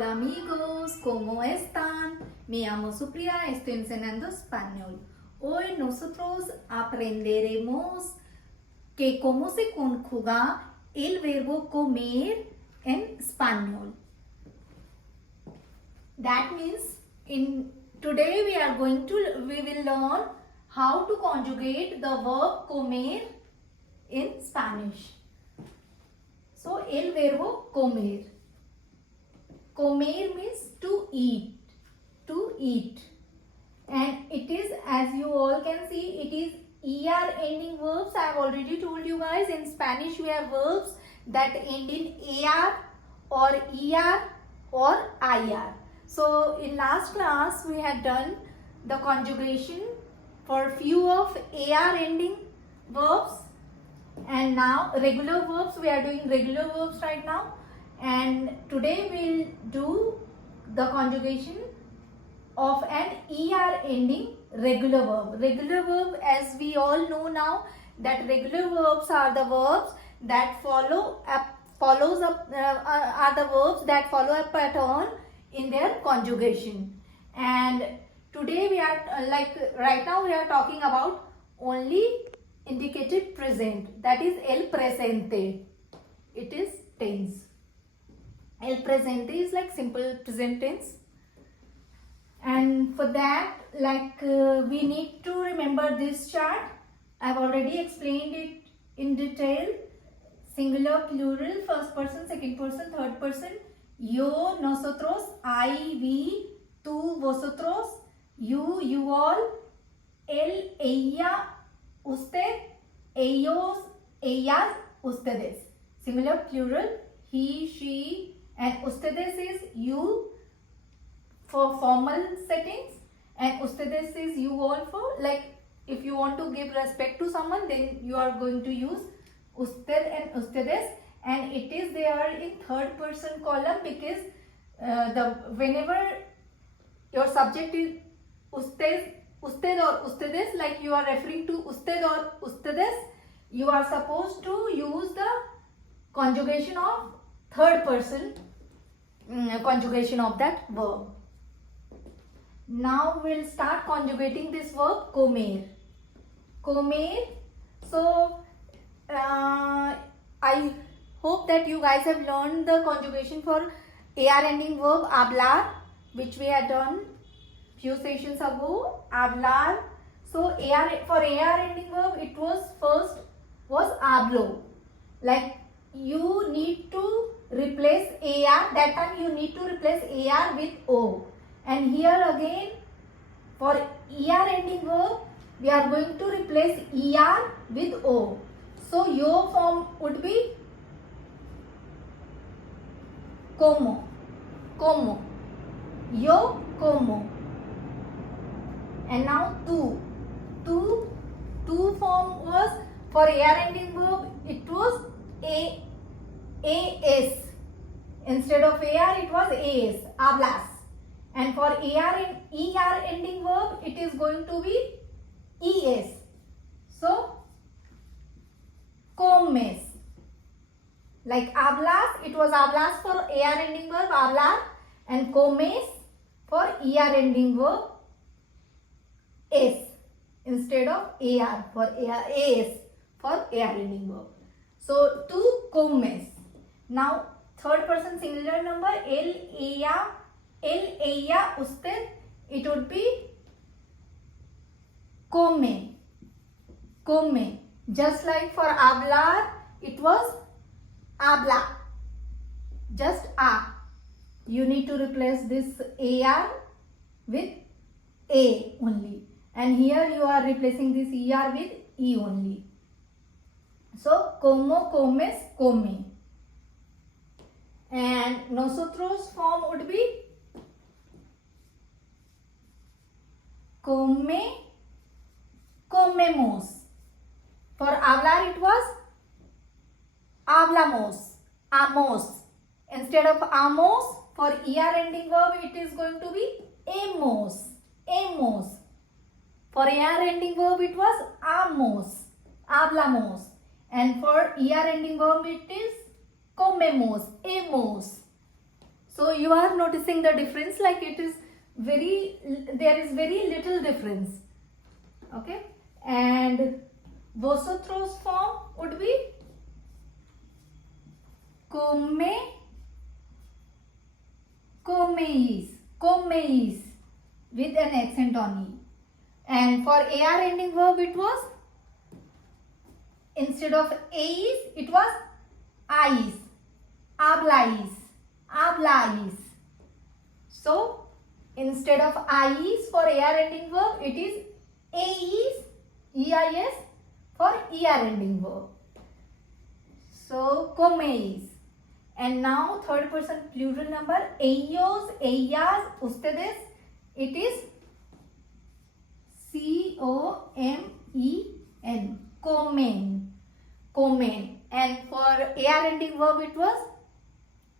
Hola amigos, ¿cómo están? Me llamo Supriya, estoy enseñando español. Hoy nosotros aprenderemos que cómo se conjuga el verbo comer en español. That means today we will learn how to conjugate the verb comer in Spanish. So el verbo comer. Comer means to eat, and it is, as you all can see, it is er ending verbs. I have already told you guys, in Spanish we have verbs that end in ar or er or ir. So in last class we had done the conjugation for few of ar ending verbs, and now regular verbs, we are doing regular verbs right now. And today we'll do the conjugation of an er ending regular verb. Regular verb, as we all know now, that regular verbs are the verbs that follow a pattern in their conjugation. And today we are right now we are talking about only indicative present, that is el presente. It is tense. El presente is like simple present tense, and for that we need to remember this chart. I have already explained it in detail. Singular, plural, first person, second person, third person. Yo, nosotros, I, we, tú, vosotros, you all, él, ella, usted, ellos, ellas, ustedes. Singular, plural, he, she, and ustedes is you for formal settings, and ustedes is you all for, like, if you want to give respect to someone, then you are going to use usted and ustedes, and it is there in third person column because whenever your subject is usted or ustedes, like you are referring to usted or ustedes, you are supposed to use the conjugation of third person conjugation of that verb. Now we'll start conjugating this verb comer. Comer. So I hope that you guys have learned the conjugation for ar ending verb hablar, which we had done few sessions ago. Hablar. So for ar ending verb, it was hablo. Like you need to replace ar, that time you need to replace ar with o, and here again for er ending verb we are going to replace er with o. So your form would be como, yo como. And now tu form was, for ar ending verb it was as. Instead of ar it was as, hablas. And for er ending verb it is going to be es. So comes. Like hablas, it was hablas for ar ending verb hablar, and comes for er ending verb es, instead of ar for as for ar ending verb. So tú comes. Now third person singular number, él, ella, usted, it would be come. Just like for hablar, it was habla. Just a. You need to replace this ar with a only. And here you are replacing this er with e only. So, como, comes, come. And nosotros form would be come, comemos. For hablar it was hablamos, amos. Instead of amos, for er ending verb it is going to be emos. For ar ending verb it was amos, hablamos. And for er ending verb it is comemos, emos. So you are noticing the difference, like it is there is very little difference. Okay, and Vosotros form would be comeis with an accent on e. And for AR ending verb, it was, instead of ais, it was ais, hablais. So instead of ais for AR ending verb, it is ais, eis for ER ending verb. So comeis. And now third person plural number, ellos, ellas, ustedes, it is COMEN, comen. And for AR ending verb, it was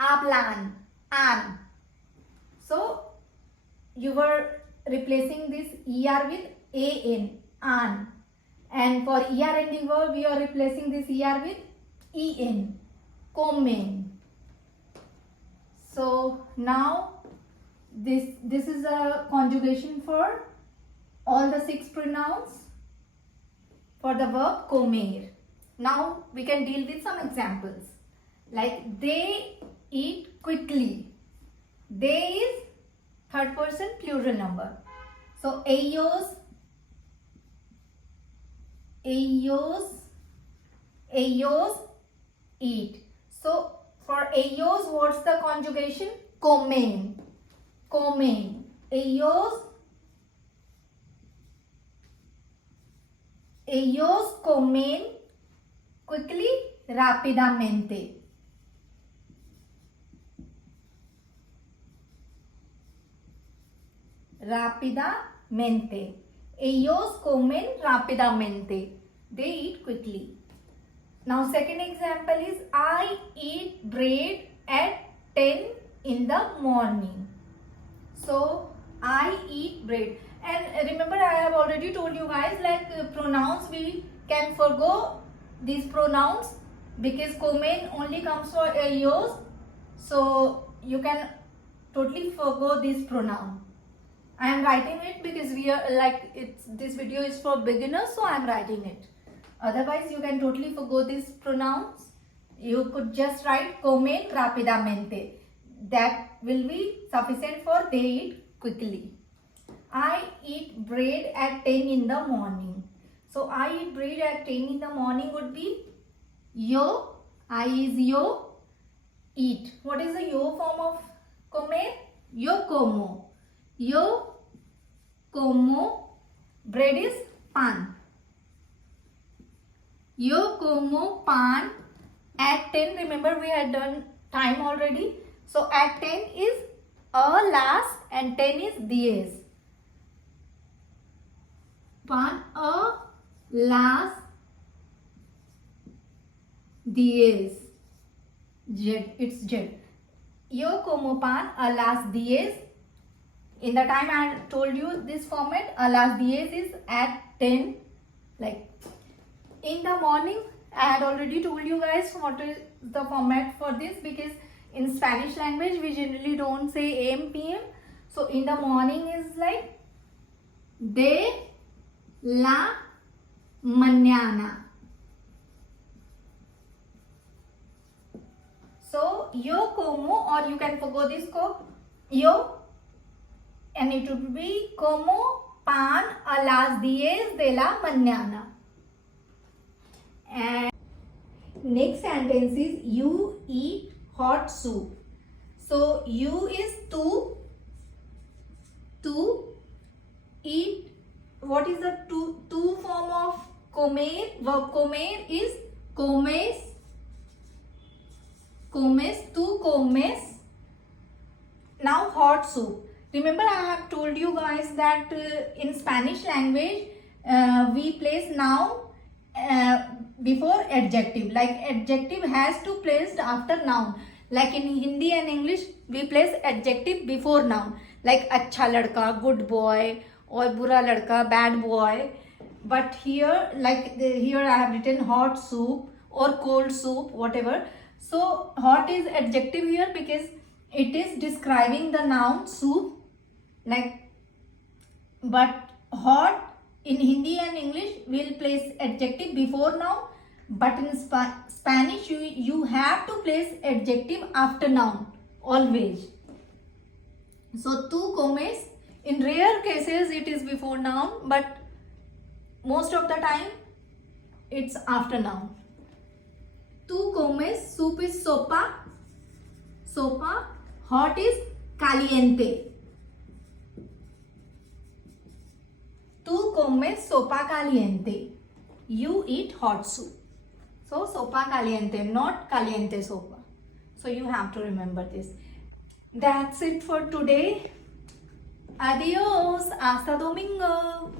hablan, an. So you were replacing this ER with an. And for ER ending verb, you are replacing this ER with EN, comen. So now this is a conjugation for all the 6 pronouns for the verb comer. Now we can deal with some examples. Like they eat quickly. They is third person plural number. So ellos eat. So for ellos, what's the conjugation? Comen. Ellos comen quickly, rápidamente. Ellos comen rápidamente. They eat quickly. Now second example is, I eat bread at 10 in the morning. So I eat bread. And remember, I have already told you guys, like pronouns, we can forgo these pronouns because comen only comes for ellos. So you can totally forgo this pronoun. I am writing it because we are like this video is for beginners, so I am writing it. Otherwise, you can totally forgo these pronouns. You could just write comen rápidamente. That will be sufficient for they eat quickly. I eat bread at 10 in the morning. So I eat bread at 10 in the morning would be yo. I is yo. Eat. What is the yo form of comer? Yo como. Yo como. Bread is pan. Yo como pan at 10. Remember, we had done time already. So at 10 is a las and 10 is diez. Pan a las diez. Z. It's Z. Yo como pan a las diez. In the time I told you this format, a las diez is at 10. Like in the morning, I had already told you guys what is the format for this, because in Spanish language we generally don't say AM PM. So in the morning is like de la mañana. So yo como, or you can forgo this yo, and it would be como pan a las 10 de la mañana. And next sentence is, you eat hot soup. So you is to eat. What is the to form of comer? Verb comer is comes. Tu comes. Now hot soup. Remember, I have told you guys that in Spanish language we place noun before adjective. Like adjective has to placed after noun. Like in Hindi and English we place adjective before noun. Like अच्छा लड़का, good boy, or बुरा लड़का, bad boy. But here, like here I have written hot soup or cold soup, whatever. So hot is adjective here because It is describing the noun soup, like, but hot in Hindi and English will place adjective before noun, but in Spanish you have to place adjective after noun always. So tú comes, in rare cases it is before noun, but most of the time it's after noun. Tú comes, soup is sopa. Sopa. Hot is caliente. Tú comes sopa caliente. You eat hot soup. So sopa caliente, not caliente sopa. So you have to remember this. That's it for today. Adios. Hasta domingo.